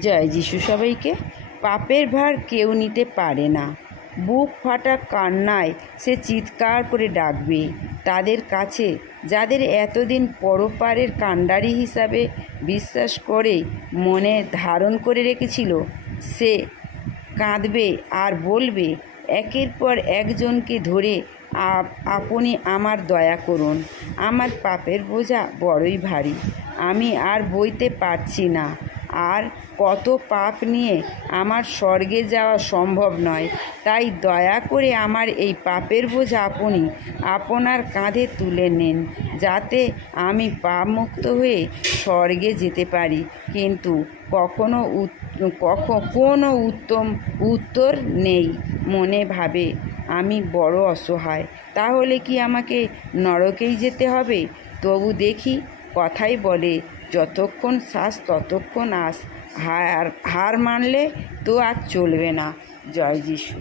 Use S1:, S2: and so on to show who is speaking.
S1: জয় যিশু সবাইকে। পাপের ভার কেউ নিতে পারে না। বুক ফাটা কান্নায় সে চিৎকার করে ডাকবে। তাদের কাছে, যাদের এতদিন পরপারের কাণ্ডারি হিসাবে বিশ্বাস করে মনে ধারণ করে রেখেছিল, সে কাঁদবে আর বলবে, একের পর একজনকে ধরে আপনি আমার দয়া করুন। আমার পাপের বোঝা বড়ই ভারী। আমি আর বইতে পারছি না। আর কত পাপ নিয়ে আমার স্বর্গে যাওয়া সম্ভব নয়। তাই দয়া করে আমার এই পাপের বোঝা আপনি আপনার কাঁধে তুলে নেন, যাতে আমি পাপমুক্ত হয়ে স্বর্গে যেতে পারি। কিন্তু কখনো কোনো উত্তম উত্তর নেই, মনে ভাবে, আমি বড় অসহায়। তাহলে কি আমাকে নরকেই যেতে হবে? তবু দেখি, কথাই বলে যতক্ষণ শ্বাস ততক্ষণ আস হার হার মানলে তো আর চলবে না। জয় যিশু।